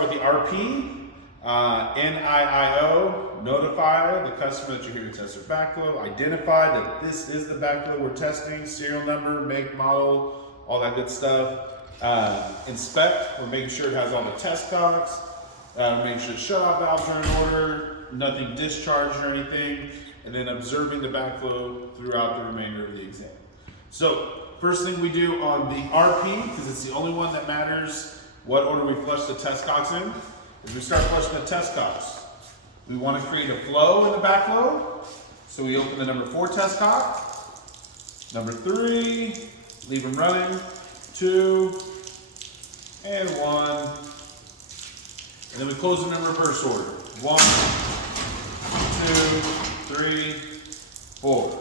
With the RP, NIIO, notify the customer that you're here to test their backflow, identify that this is the backflow we're testing, serial number, make, model, all that good stuff. Inspect, we're making sure it has all the test cocks, making sure shut-off valves are in order, nothing discharged or anything, and then observing the backflow throughout the remainder of the exam. So, first thing we do on the RP, because it's the only one that matters what order we flush the test cocks in, is we start flushing the test cocks. We want to create a flow in the backflow, so we open the number 4 test cock, number 3, leave them running, 2, and 1, and then we close them in reverse order. 1, 2, 3, 4.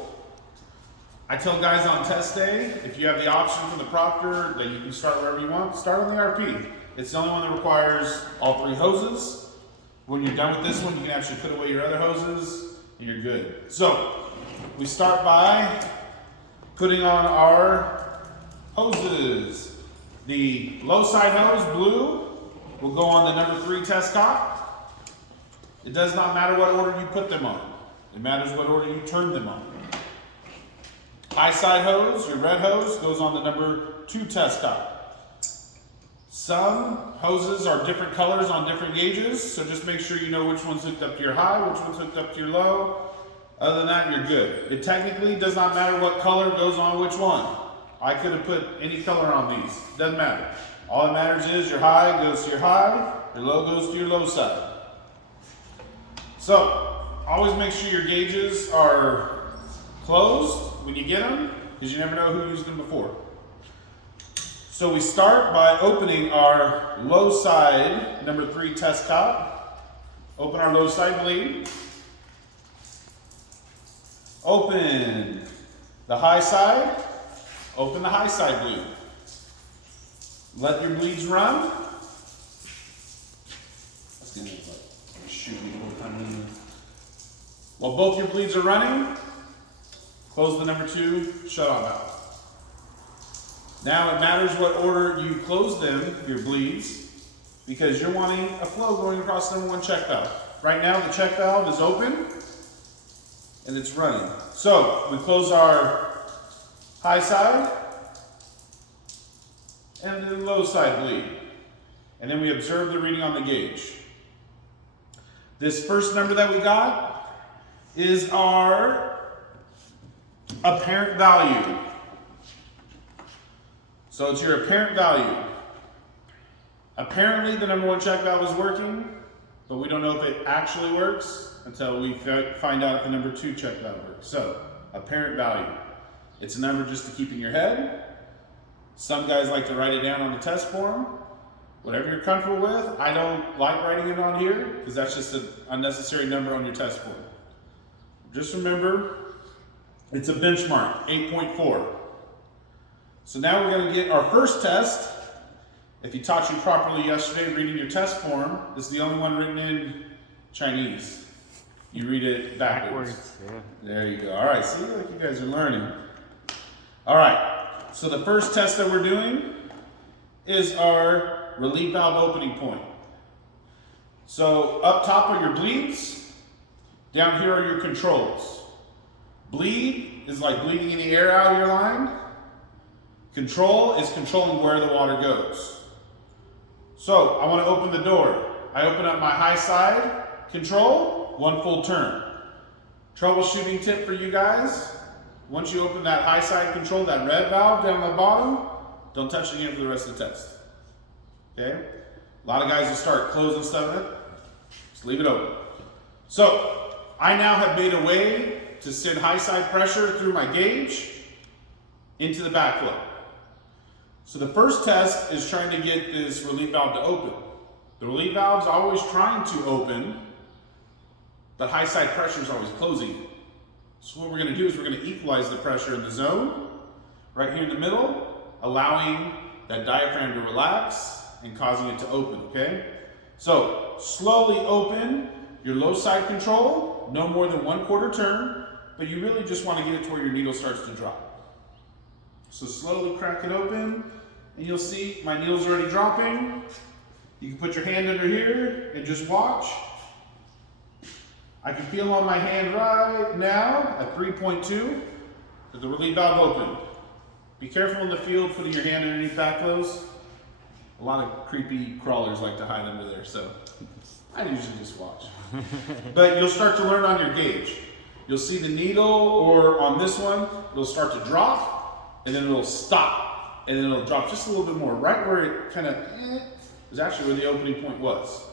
I tell guys on test day, if you have the option from the proctor that you can start wherever you want, start on the RP. It's the only one that requires all 3 hoses. When you're done with this one, you can actually put away your other hoses and you're good. So, we start by putting on our hoses. The low side hose, blue, will go on the number 3 test cock. It does not matter what order you put them on. It matters what order you turn them on. High side hose, your red hose, goes on the number 2 test cock. Some hoses are different colors on different gauges, so just make sure you know which one's hooked up to your high, which one's hooked up to your low. Other than that, you're good. It technically does not matter what color goes on which one. I could have put any color on these. Doesn't matter. All that matters is your high goes to your high, your low goes to your low side. So, always make sure your gauges are closed when you get them, because you never know who used them before. So we start by opening our low side number 3 test cock. Open our low side bleed. Open the high side. Open the high side bleed. Let your bleeds run. That's gonna shoot me all the time. While both your bleeds are running, close the number 2 shut-off valve. Now it matters what order you close them, your bleeds, because you're wanting a flow going across the number 1 check valve. Right now the check valve is open and it's running. So we close our high side and the low side bleed. And then we observe the reading on the gauge. This first number that we got is our apparent value. So it's your apparent value. Apparently the number 1 check valve is working, but we don't know if it actually works until we find out if the number 2 check valve works. So, apparent value. It's a number just to keep in your head. Some guys like to write it down on the test form. Whatever you're comfortable with. I don't like writing it on here because that's just an unnecessary number on your test form. Just remember, it's a benchmark, 8.4. So now we're going to get our first test. If he taught you properly yesterday reading your test form, this is the only one written in Chinese. You read it backwards. Yeah. There you go. All right, see, like you guys are learning. All right, so the first test that we're doing is our relief valve opening point. So up top are your bleeds. Down here are your controls. Bleed is like bleeding any air out of your line. Control is controlling where the water goes. So I want to open the door. I open up my high side control, 1 full turn. Troubleshooting tip for you guys. Once you open that high side control, that red valve down the bottom, don't touch it again for the rest of the test. Okay? A lot of guys will start closing stuff in it. Just leave it open. So I now have made a way to send high side pressure through my gauge into the backflow. So the first test is trying to get this relief valve to open. The relief valve is always trying to open, but high side pressure is always closing. So what we're going to do is we're going to equalize the pressure in the zone, right here in the middle, allowing that diaphragm to relax and causing it to open, okay? So slowly open your low side control, no more than 1/4 turn, but you really just want to get it to where your needle starts to drop. So slowly crack it open, and you'll see my needle's already dropping. You can put your hand under here and just watch. I can feel on my hand right now at 3.2 that the relief valve opened. Be careful in the field putting your hand underneath backflows. A lot of creepy crawlers like to hide under there, so I usually just watch. But you'll start to learn on your gauge. You'll see the needle, or on this one, it'll start to drop, and then it'll stop, and then it'll drop just a little bit more, right where it kind of is actually where the opening point was.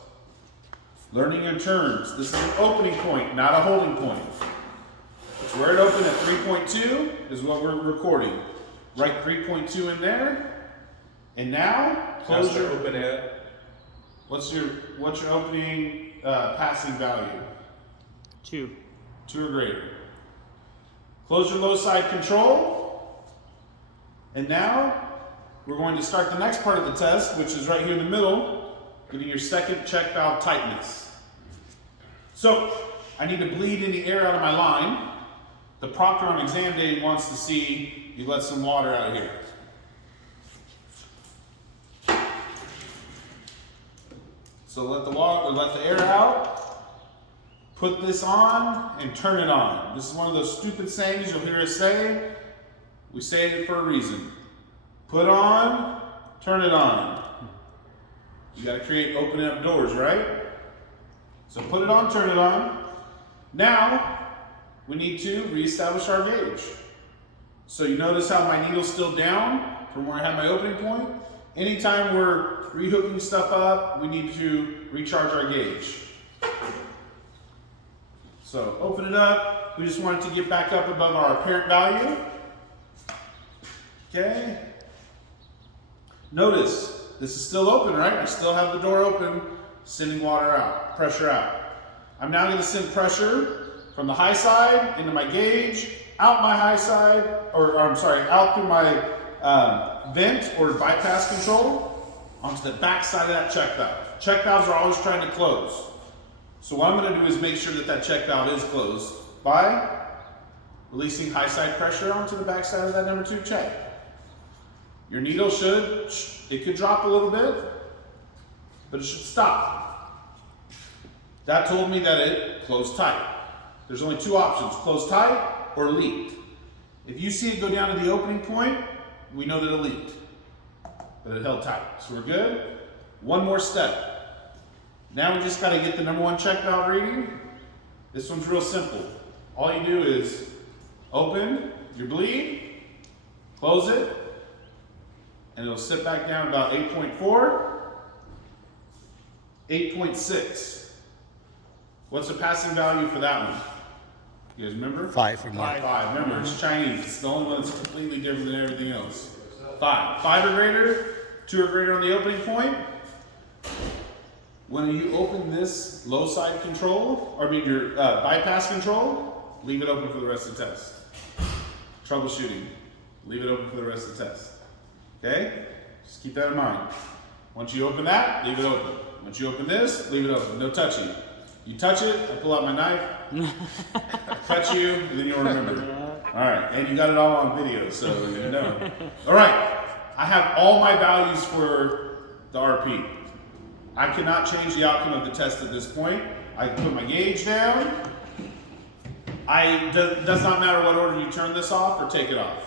Learning your turns. This is an opening point, not a holding point. So where it opened at 3.2 is what we're recording. Write 3.2 in there, and now close your open at. What's your opening passing value? 2. 2 or greater. Close your low side control. And now we're going to start the next part of the test, which is right here in the middle, getting your second check valve tightness. So I need to bleed any air out of my line. The proctor on exam day wants to see you let some water out here. So let the air out. Put this on and turn it on. This is one of those stupid sayings you'll hear us say. We say it for a reason. Put on, turn it on. You got to create opening up doors, right? So put it on, turn it on. Now, we need to reestablish our gauge. So you notice how my needle's still down from where I had my opening point? Anytime we're rehooking stuff up, we need to recharge our gauge. So open it up. We just want it to get back up above our apparent value. Okay. Notice, this is still open, right? I still have the door open, sending water out, pressure out. I'm now going to send pressure from the high side into my gauge, out my high side, out through my vent or bypass control, onto the back side of that check valve. Check valves are always trying to close. So what I'm going to do is make sure that that check valve is closed by releasing high side pressure onto the back side of that number 2 check. Your needle it could drop a little bit, but it should stop. That told me that it closed tight. There's only 2 options, close tight or leaked. If you see it go down to the opening point, we know that it leaked, but it held tight. So we're good. One more step. Now we just got to get the number 1 check valve reading. This one's real simple. All you do is open your bleed, close it, and it'll sit back down about 8.4, 8.6. What's the passing value for that one? You guys remember? 5 or more. 5. Remember, it's Chinese. It's the only one that's completely different than everything else. 5. 5 or greater, 2 or greater on the opening point. When you open this low side control, your bypass control, leave it open for the rest of the test. Troubleshooting, leave it open for the rest of the test. Okay? Just keep that in mind. Once you open that, leave it open. Once you open this, leave it open. No touching. You touch it, I pull out my knife, cut you, and then you'll remember. All right, and you got it all on video, so you know. All right, I have all my values for the RP. I cannot change the outcome of the test at this point. I put my gauge down. Does not matter what order you turn this off or take it off.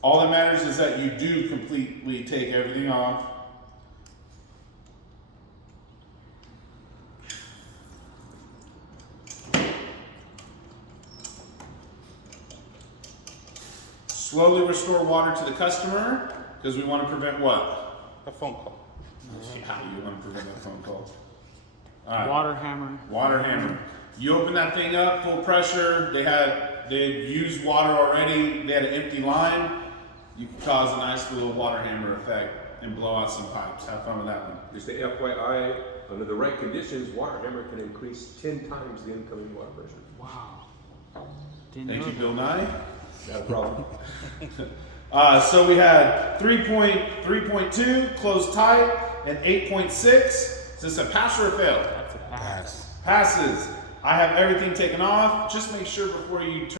All that matters is that you do completely take everything off. Slowly restore water to the customer because we want to prevent what? A phone call. Yeah, you want to prevent that phone call. All right. Water hammer. Water hammer. You open that thing up, full pressure. They had used water already. They had an empty line. You can cause a nice little water hammer effect and blow out some pipes. Have fun with that one. Just the FYI, under the right conditions, water hammer can increase 10 times the incoming water pressure. Wow. Thank you, Bill Nye. Not a problem. So we had 3.2, closed tight, and 8.6. Is this a pass or a fail? That's a pass. Passes. I have everything taken off. Just make sure before you turn